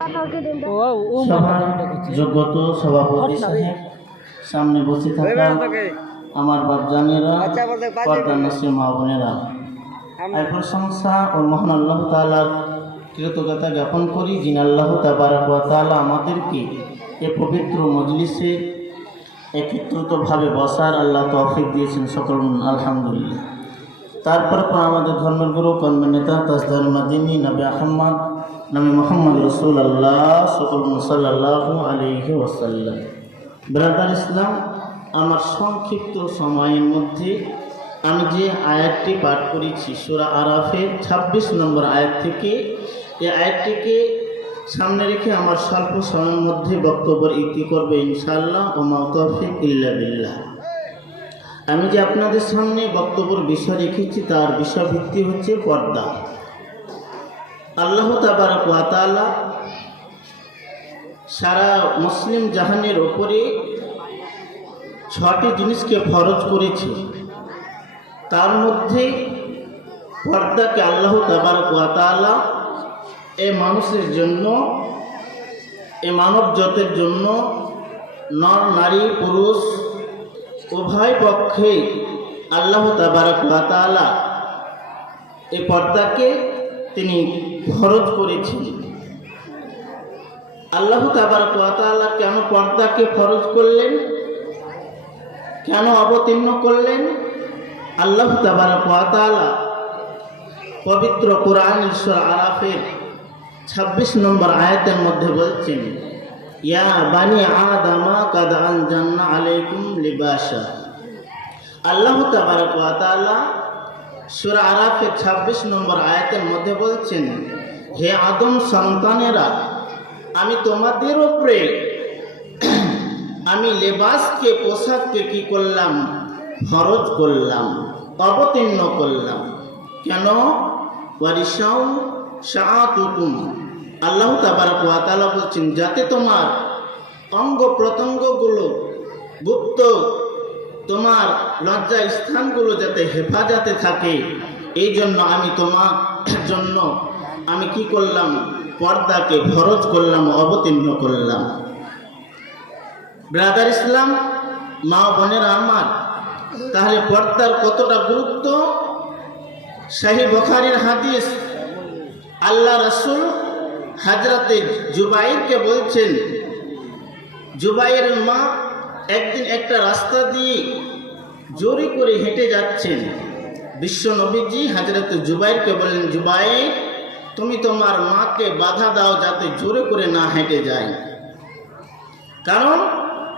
সভার যোগ্যত সভাপতি সাহেব, সামনে বসে থাকা আমার বাপজানেরা, পর্দার নসির মা বোনেরা, এই প্রশংসা ও মহান আল্লাহ তাআলার কৃতজ্ঞতা জ্ঞাপন করি, যিনি আল্লাহ তাবারক ওয়া তাআলা আমাদেরকে এ পবিত্র মজলিসে একত্রিতভাবে বসার আল্লাহ তৌফিক দিয়েছেন। সকল আলহামদুলিল্লাহ। তারপর আমাদের ধর্মের গুরু কর্ম নেতা তাজদার মাদিনী নবী আহমদ নবী মোহাম্মদ রাসূলুল্লাহ সাল্লাল্লাহু আলাইহি ওয়াসাল্লাম। ব্রাদার ইসলাম, আমার সংক্ষিপ্ত সময়ের মধ্যে আমি যে আয়াতটি পাঠ করেছি সূরা আরাফের 26 নম্বর আয়াত থেকে, এই আয়াতটিকে সামনে রেখে আমার স্বল্প সময়ের মধ্যে বক্তব্যের ইতি করবে ইনশাআল্লাহ। ও মা তাওফিক ইল্লা বিল্লাহ। আমি যে আপনাদের সামনে বক্তব্যের বিষয় রেখেছি তার বিষয়ভিত্তি হচ্ছে পর্দা। আল্লাহ তাবারক ওয়া তাআলা সারা মুসলিম জাহানের ওপরে 6টি জিনিসকে ফরজ করেছে। তার মধ্যে পর্দাকে আল্লাহ তাবারক ওয়া তাআলা এই মানুষের জন্য, এই মানব জাতির জন্য, নর নারী পুরুষ উভয় পক্ষে আল্লাহ তাবারক ওয়া তাআলা এই পর্দাকে তিনি ফরজ করেছেন। আল্লাহ তাবারক ওয়া তাআলা কেন পর্দাকে ফরজ করলেন, কেন অবতীর্ণ করলেন? আল্লাহ তাবারক ওয়া তাআলা পবিত্র কোরআনের সূরা আরাফের 26 নম্বর আয়াতের মধ্যে বলছেন, ইয়া বানি আদামা কাদ আনজালনা আলাইকুম লিবাসা। আল্লাহ তাবারক ওয়া তাআলা সূরা আরাফের 26 নম্বর আয়াতের মধ্যে বলছেন, হে আদম সন্তানেরা, আমি তোমাদের উপরে আমি লেবাসকে, পোশাককে কি করলাম? ফরজ করলাম, অবতীর্ণ করলাম। কেন? ওয়ারিসাউ শাআতুকুম। আল্লাহ তাবারক ওয়া তাআলা বলছেন, যাতে তোমার অঙ্গ প্রত্যঙ্গগুলো, গুপ্ত তোমার লজ্জা স্থানগুলো যাতে হেফাজতে থাকে, এই জন্য আমি তোমার জন্য আমি কি করলাম? পর্দাকে ফরজ করলাম, অবতীর্ণ করলাম। ব্রাদার ইসলাম, মা বোনেরা আমার, তাহলে পর্দার কতটা গুরুত্ব? সহিহ বুখারীর হাদিস, আল্লাহ রাসূল হযরতে জুবাইরকে বলছেন, জুবাইরের মা একদিন একটা রাস্তা দিয়ে জোরে করে হেঁটে যাচ্ছেন। বিশ্ব নবীজি হযরতে জুবাইরকে বললেন, জুবাইর, তুমি তোমার মাকে বাধা দাও যাতে জোরে করে না হেঁটে যায়। কারণ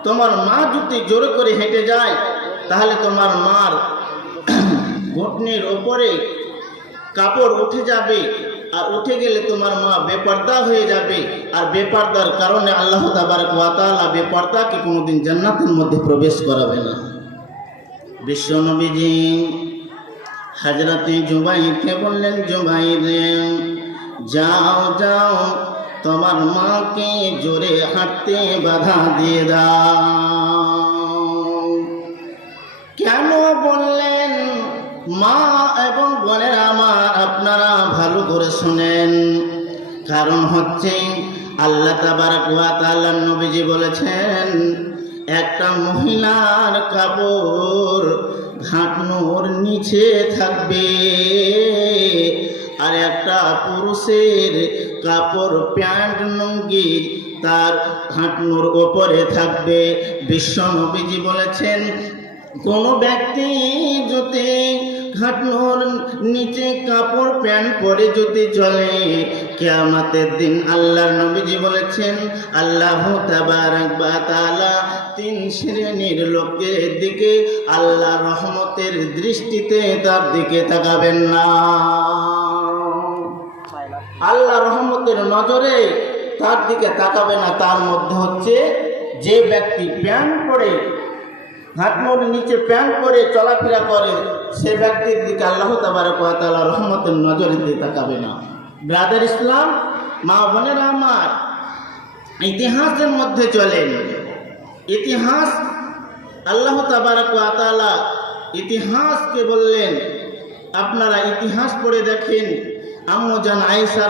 তোমার মা যদি জোরে করে হেঁটে যায় তাহলে তোমার মার ঘুটনির ওপরে কাপড় উঠে যাবে, আর উঠে গেলে তোমার মা বেপর্দা হয়ে যাবে, আর বেপর্দার কারণে আল্লাহ তাবারক ওয়া তাআলা বেপর্দাকে কোনোদিন জান্নাতের মধ্যে প্রবেশ করাবে না। বিশ্ব নবীজি হযরতে জুবাইরকে বললেন, জুবাইর, যাও যাও, তোমার মাকে জোরে হাঁটতে বাধা দিয়ে দাও। কেন বললেন? মা এবং বোনেরা আমার, আপনারা ভালো করে শুনেন। কারণ হচ্ছে আল্লাহ তাবারক ওয়া তাআলা নবীজি বলেছেন, একটা মহিলার কাপড় ঘাটনোর নিচে থাকবে, আর একটা পুরুষের কাপড় প্যান্ট লুঙ্গি তার ঘাটনোর ওপরে থাকবে। বিশ্ব নবীজি বলেছেন, কোনো ব্যক্তি যদি ঘাটনোর নিচে কাপড় প্যান্ট পরে যদি চলে, কিয়ামতের দিন আল্লাহর নবীজি বলেছেন, আল্লাহ তাবারক ওয়া তাআলা 3 শ্রেণীর লোকের দিকে আল্লাহ রহমতের দৃষ্টিতে তার দিকে তাকাবেন না। আল্লাহ রহমতের নজরে তার দিকে তাকাবে না। তার মধ্যে হচ্ছে যে ব্যক্তি প্যান্ট পরে, ঘাটনোর নিচে প্যান্ট পরে চলাফেরা করে, সে ব্যক্তির দিকে আল্লাহ তাবারক ওয়া তাআলা রহমতের নজরে দিয়ে তাকাবে না। ব্রাদার ইসলাম, মা বোনেরা আমার, ইতিহাসের মধ্যে চলেন। ইতিহাস, আল্লাহ তাবারক ওয়া তাআলা ইতিহাসকে বললেন, আপনারা ইতিহাস পড়ে দেখেন, আম্মু জান আয়েশা